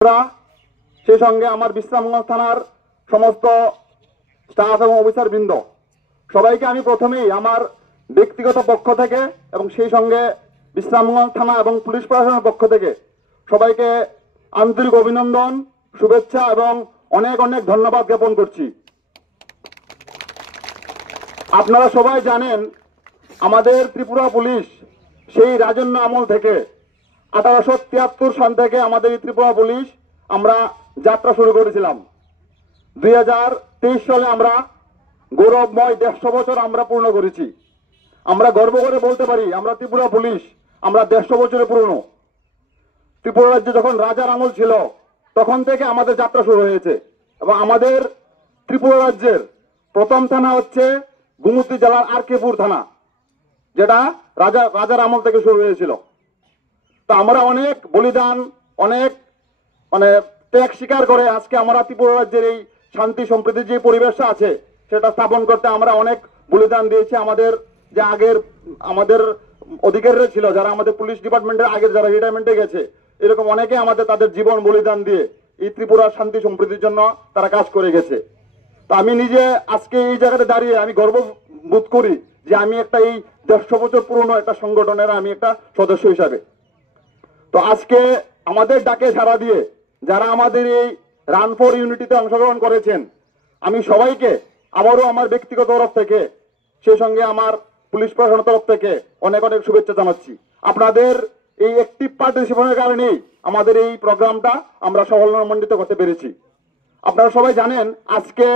সেই সঙ্গে আমার বিশ্রামগঞ্জ থানার সমস্ত স্টাফ এবং অফিসার বৃন্দ সবাইকে আমি প্রথমেই আমার ব্যক্তিগত পক্ষ থেকে এবং সেই সঙ্গে বিশ্রামগঞ্জ থানা এবং পুলিশ প্রশাসনের পক্ষ থেকে সবাইকে আন্তরিক অভিনন্দন, শুভেচ্ছা এবং অনেক অনেক ধন্যবাদ জ্ঞাপন করছি। আপনারা সবাই জানেন আমাদের ত্রিপুরা পুলিশ সেই রাজন্য আমল থেকে 1873 সাল থেকে আমাদের এই ত্রিপুরা পুলিশ আমরা যাত্রা শুরু করেছিলাম। 2023 সালে আমরা গৌরবময় 150 বছর আমরা পূর্ণ করেছি। আমরা গর্ব করে বলতে পারি আমরা ত্রিপুরা পুলিশ আমরা 150 বছরে পুরনো। ত্রিপুরা রাজ্যে যখন রাজার আমল ছিল তখন থেকে আমাদের যাত্রা শুরু হয়েছে এবং আমাদের ত্রিপুরা রাজ্যের প্রথম থানা হচ্ছে গুমতি জেলার আরকেপুর থানা, যেটা রাজার আমল থেকে শুরু হয়েছিল। তো আমরা অনেক বলিদান, অনেক ত্যাগ স্বীকার করে আজকে আমরা ত্রিপুরা রাজ্যের এই শান্তি সম্প্রীতির যে পরিবেশটা আছে সেটা স্থাপন করতে আমরা অনেক বলিদান দিয়েছি। আমাদের যে আগের আমাদের অধিকারীরা ছিল, যারা আমাদের পুলিশ ডিপার্টমেন্টের আগে যারা রিটায়ারমেন্টে গেছে, এরকম অনেকে আমাদের তাদের জীবন বলিদান দিয়ে এই ত্রিপুরার শান্তি সম্প্রীতির জন্য তারা কাজ করে গেছে। তো আমি নিজে আজকে এই জায়গাতে দাঁড়িয়ে আমি গর্ব বোধ করি যে আমি একটা এই 150 বছর পুরনো একটা সংগঠনের আমি একটা সদস্য হিসাবে। তো আজকে আমাদের ডাকে সাড়া দিয়ে যারা আমাদের এই রান ফর ইউনিটিতে অংশগ্রহণ করেছেন, আমি সবাইকে আবারও আমার ব্যক্তিগত তরফ থেকে সেই সঙ্গে আমার পুলিশ প্রশাসনের তরফ থেকে অনেক অনেক শুভেচ্ছা জানাচ্ছি। আপনাদের এই অ্যাক্টিভ পার্টিসিপেশনের কারণেই আমাদের এই প্রোগ্রামটা আমরা সফলমণ্ডিত করতে পেরেছি। আপনারা সবাই জানেন আজকে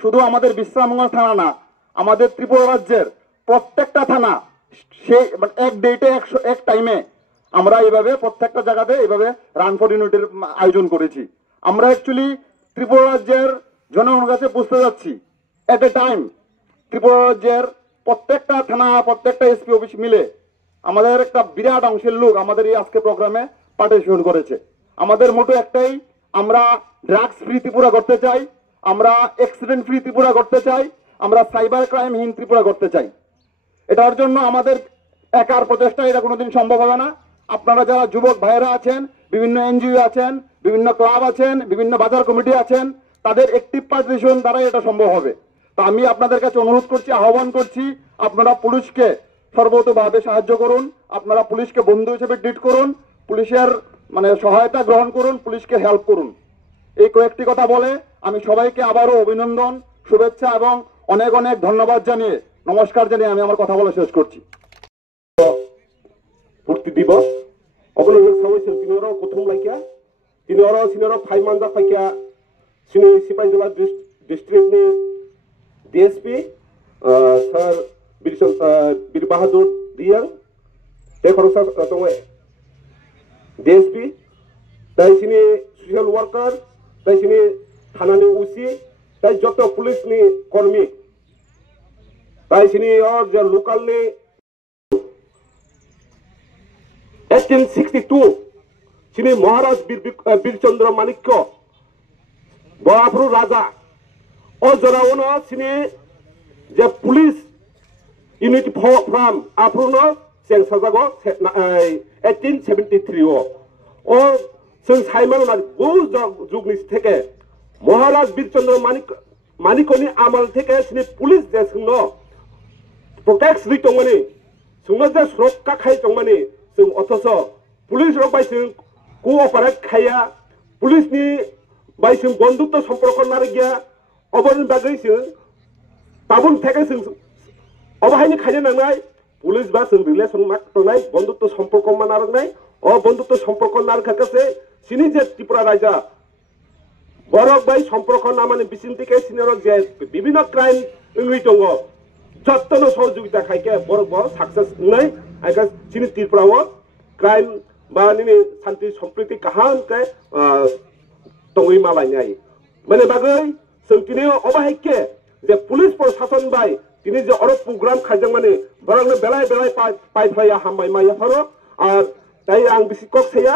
শুধু আমাদের বিশ্রামগঞ্জ থানা না, আমাদের ত্রিপুরা রাজ্যের প্রত্যেকটা থানা সেই এক ডেটে এক টাইমে আমরা এইভাবে প্রত্যেকটা জায়গাতে এইভাবে রান ফর ইউনিটির আয়োজন করেছি। আমরা অ্যাকচুয়ালি ত্রিপুরা রাজ্যের জনগণের কাছে বুঝতে যাচ্ছি এট এ টাইম ত্রিপুরা রাজ্যের প্রত্যেকটা থানা, প্রত্যেকটা এসপি অফিস মিলে আমাদের একটা বিরাট অংশের লোক আমাদের এই আজকে প্রোগ্রামে পার্টিসিপেট করেছে। আমাদের মোটো একটাই, আমরা ড্রাগস ফ্রি ত্রিপুরা করতে চাই, আমরা অ্যাক্সিডেন্ট ফ্রি ত্রিপুরা করতে চাই, আমরা সাইবার ক্রাইমহীন ত্রিপুরা করতে চাই। এটার জন্য আমাদের একার প্রচেষ্টা এটা কোনোদিন সম্ভব হবে না। আপনারা যারা যুবক ভাইয়েরা আছেন, বিভিন্ন এনজিও আছেন, বিভিন্ন ক্লাব আছেন, বিভিন্ন বাজার কমিটি আছেন, তাদের অ্যাক্টিভ পার্টিসিপেশন দ্বারা এটা সম্ভব হবে। তো আমি আপনাদের কাছে অনুরোধ করছি, আহ্বান করছি, আপনারা পুলিশকে সর্বতভাবে সাহায্য করুন, আপনারা পুলিশকে বন্ধু হিসেবে ট্রিট করুন, পুলিশের সহায়তা গ্রহণ করুন, পুলিশকে হেল্প করুন। এই কয়েকটি কথা বলে আমি সবাইকে আবারও অভিনন্দন, শুভেচ্ছা এবং অনেক অনেক ধন্যবাদ জানিয়ে নমস্কার জানিয়ে আমি আমার কথা বলা শেষ করছি। ভর্তি দিবস অবলম্বন সাময়িক তিনর প্রথম লাইকা তিনর 5 মানজা ফাইকা সিনি সিপাহীজলা ডিস্ট্রিক্टनि ডিএসপি স্যার বীর বাহাদুর দিয়াং তে খরচা দङ ডিএসপি তাই সিনি সোশ্যাল ওয়ার্কার তাই সিনি থানাनि ওসি তাই যত পুলিশनि কর্মী তাই সিনি যে লোকালनि 1862 সিনি মহারাজ বীরচন্দ্র মানিক্য বরাপুর রাজা ও জরাওন সিনি যে পুলিশ ইউনিট ফ্রম আফ্রুন সেং সাজাগো 1873 ও जों साइमान बहु जुगनि থেকে মহারাজ বীরচন্দ্র মানিকনি আমল থেকে সিনি পুলিশ যে जोंनो প্রটেক্ট রিতংমানি जोंनो जे सुरक्षा खाय तंमानि जों अथस पुलिस रक बाय जों कोअपारेट खाया पुलिसनि बाय जों बंधुत्व सम्पर्क नारगिया अबरनि बागै जों ताबुन থেকে जों अबाहायनि खायनो नांनाय पुलिस बा जों रिलेशन माक्तनाय बंधुत्व सम्पर्क मानारनाय अ बंधुत्व सम्पर्क नारखाकासे सिनि जे त्रिपुरा राजा बरक बाय सम्पर्क नामानि बिसिन्तिके सिनेर जे विभिन्न क्राइम इंगि दङ जत्तनो सहयोगिता खायके बरक सक्सेस नै आइका सिनि त्रिपुराव क्राइम बा निनि शान्ति सम्प्रीति काहानके तंगै मालायनाय माने बागै जों दिनै अबाहायके जे पुलिस प्रशासन बाय दिनै जे अर प्रोग्राम खायजों माने बरकनो बेलाय बेलाय पाइफाया हामबाय माय हरो आर ताई आं बिसिकक सेया